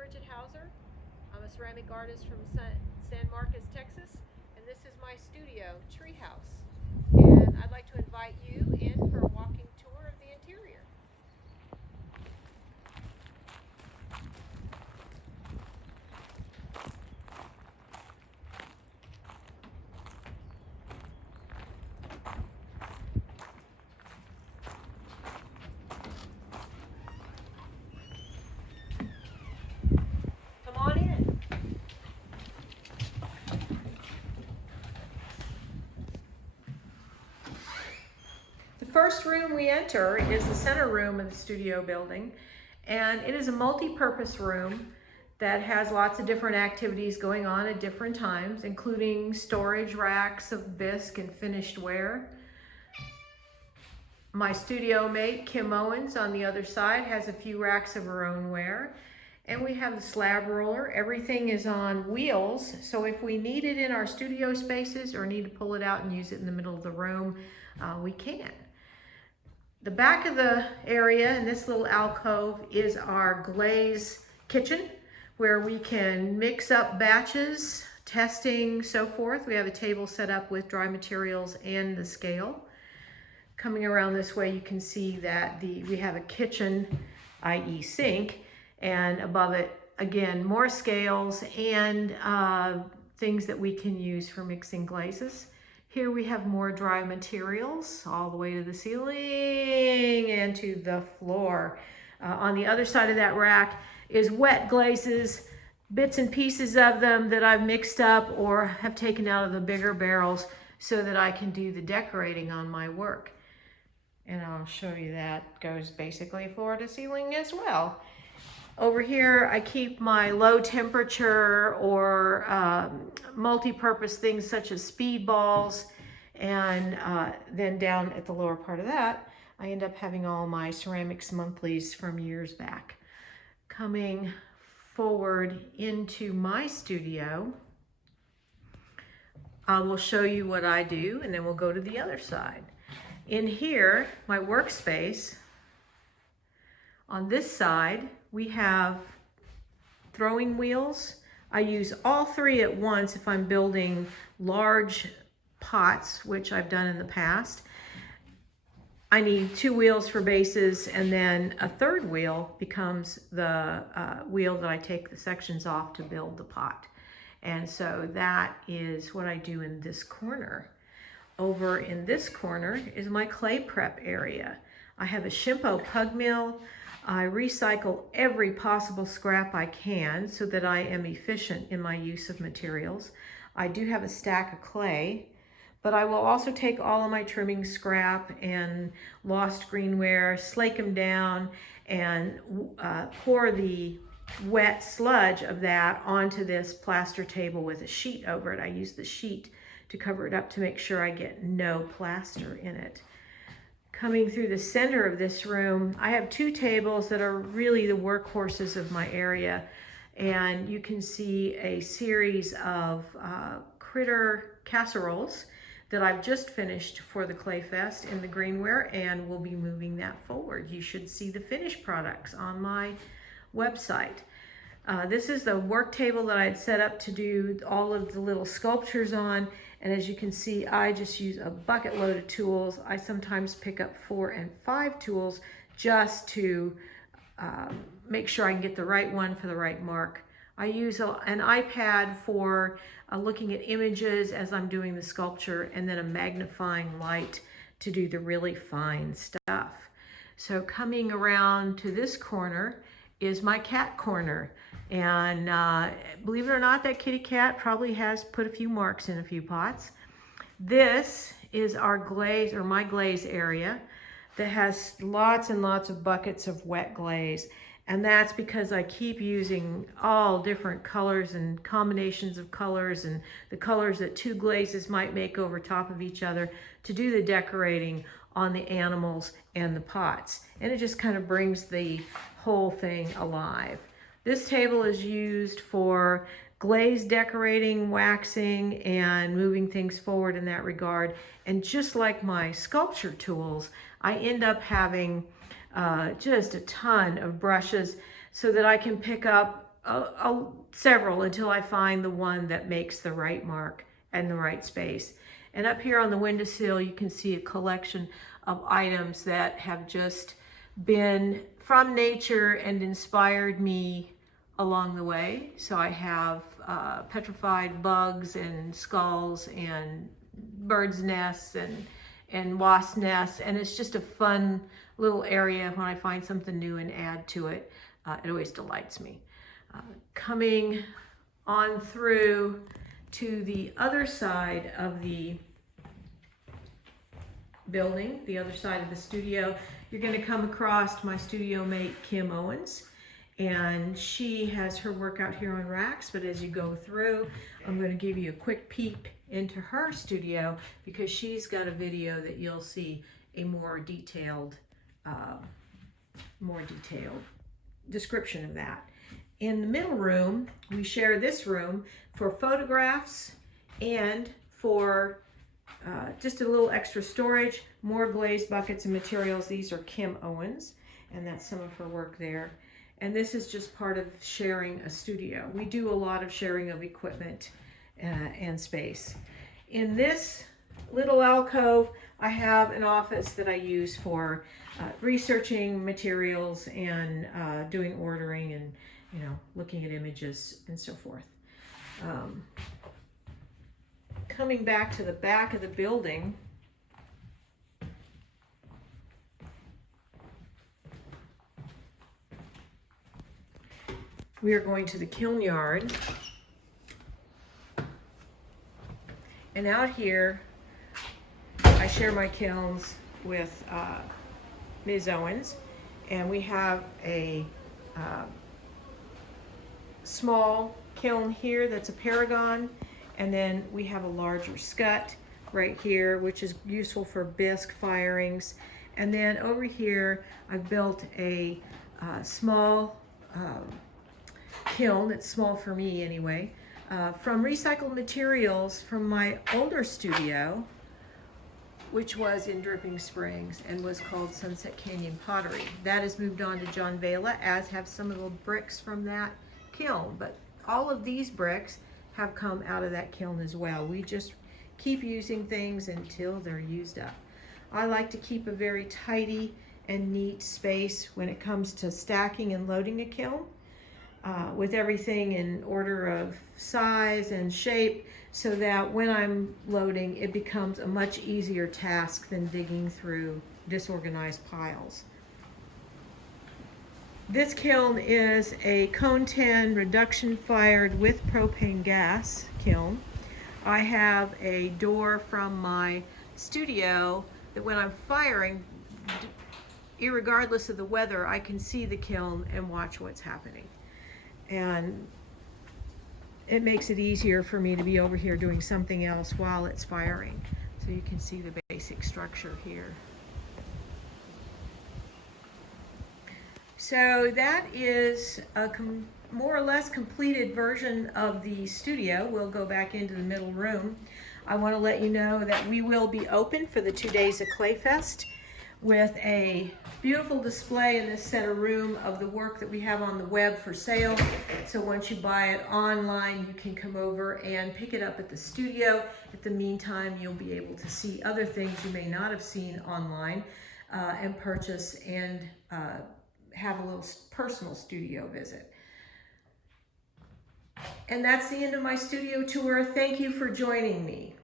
Bridget Hauser. I'm a ceramic artist from San Marcos, Texas, and this is my studio, Treehouse. And I'd like to invite you in for a walking tour of the interior. Come on in. The first room we enter is the center room of the studio building, and it is a multi-purpose room that has lots of different activities going on at different times, including storage racks of bisque and finished ware. My studio mate, Kim Owens, on the other side has a few racks of her own ware. And we have the slab roller. Everything is on wheels, so if we need it in our studio spaces or need to pull it out and use it in the middle of the room, we can. The back of the area in this little alcove is our glaze kitchen, where we can mix up batches, testing, so forth. We have a table set up with dry materials and the scale. Coming around this way, you can see that we have a kitchen, i.e. sink, and above it, again, more scales and things that we can use for mixing glazes. Here we have more dry materials all the way to the ceiling and to the floor. On the other side of that rack is wet glazes, bits and pieces of them that I've mixed up or have taken out of the bigger barrels so that I can do the decorating on my work. And I'll show you that goes basically floor to ceiling as well. Over here, I keep my low temperature or multi-purpose things such as speed balls. And then down at the lower part of that, I end up having all my ceramics monthlies from years back. Coming forward into my studio, I will show you what I do, and then we'll go to the other side. In here, my workspace, on this side, we have throwing wheels. I use all three at once if I'm building large pots, which I've done in the past. I need 2 wheels for bases, and then a third wheel becomes the wheel that I take the sections off to build the pot. And so that is what I do in this corner. Over in this corner is my clay prep area. I have a Shimpo pug mill. I recycle every possible scrap I can so that I am efficient in my use of materials. I do have a stack of clay, but I will also take all of my trimming scrap and lost greenware, slake them down, and pour the wet sludge of that onto this plaster table with a sheet over it. I use the sheet to cover it up to make sure I get no plaster in it. Coming through the center of this room, I have 2 tables that are really the workhorses of my area. And you can see a series of critter casseroles that I've just finished for the Clay Fest in the greenware, and we'll be moving that forward. You should see the finished products on my website. This is the work table that I'd set up to do all of the little sculptures on. And as you can see, I just use a bucket load of tools. I sometimes pick up 4 and 5 tools just to make sure I can get the right one for the right mark. I use an iPad for looking at images as I'm doing the sculpture, and then a magnifying light to do the really fine stuff. So coming around to this corner is my cat corner. And believe it or not, that kitty cat probably has put a few marks in a few pots. This is our glaze, or my glaze area, that has lots and lots of buckets of wet glaze. And that's because I keep using all different colors and combinations of colors and the colors that 2 glazes might make over top of each other to do the decorating on the animals and the pots. And it just kind of brings the whole thing alive. This table is used for glaze decorating, waxing, and moving things forward in that regard. And just like my sculpture tools, I end up having just a ton of brushes so that I can pick up several until I find the one that makes the right mark and the right space. And up here on the windowsill, you can see a collection of items that have just been from nature and inspired me along the way. So I have petrified bugs and skulls and birds' nests and wasp nests, and it's just a fun little area when I find something new and add to it. It always delights me. Coming on through to the other side of the building, the other side of the studio, you're going to come across my studio mate, Kim Owens. And she has her work out here on racks, but as you go through, I'm going to give you a quick peek into her studio because she's got a video that you'll see a more detailed description of that. In the middle room, we share this room for photographs and for just a little extra storage, more glazed buckets and materials. These are Kim Owens, and that's some of her work there. And this is just part of sharing a studio. We do a lot of sharing of equipment and space. In this little alcove, I have an office that I use for researching materials and doing ordering and looking at images and so forth. Coming back to the back of the building, we are going to the kiln yard. And out here, I share my kilns with Ms. Owens, and we have a small kiln here that's a Paragon, and then we have a larger scut right here, which is useful for bisque firings. And then over here, I've built a small kiln. It's small for me anyway, from recycled materials from my older studio, which was in Dripping Springs and was called Sunset Canyon Pottery. That has moved on to John Vela, as have some of the bricks from that kiln. But all of these bricks have come out of that kiln as well. We just keep using things until they're used up. I like to keep a very tidy and neat space when it comes to stacking and loading a kiln, with everything in order of size and shape, so that when I'm loading, it becomes a much easier task than digging through disorganized piles. This kiln is a cone 10 reduction fired with propane gas kiln. I have a door from my studio that when I'm firing, irregardless of the weather, I can see the kiln and watch what's happening. And it makes it easier for me to be over here doing something else while it's firing. So you can see the basic structure here. So that is a more or less completed version of the studio. We'll go back into the middle room. I want to let you know that we will be open for the 2 days of Clayfest with a beautiful display in this center room of the work that we have on the web for sale. So once you buy it online, you can come over and pick it up at the studio. In the meantime, you'll be able to see other things you may not have seen online and purchase and have a little personal studio visit. And that's the end of my studio tour. Thank you for joining me.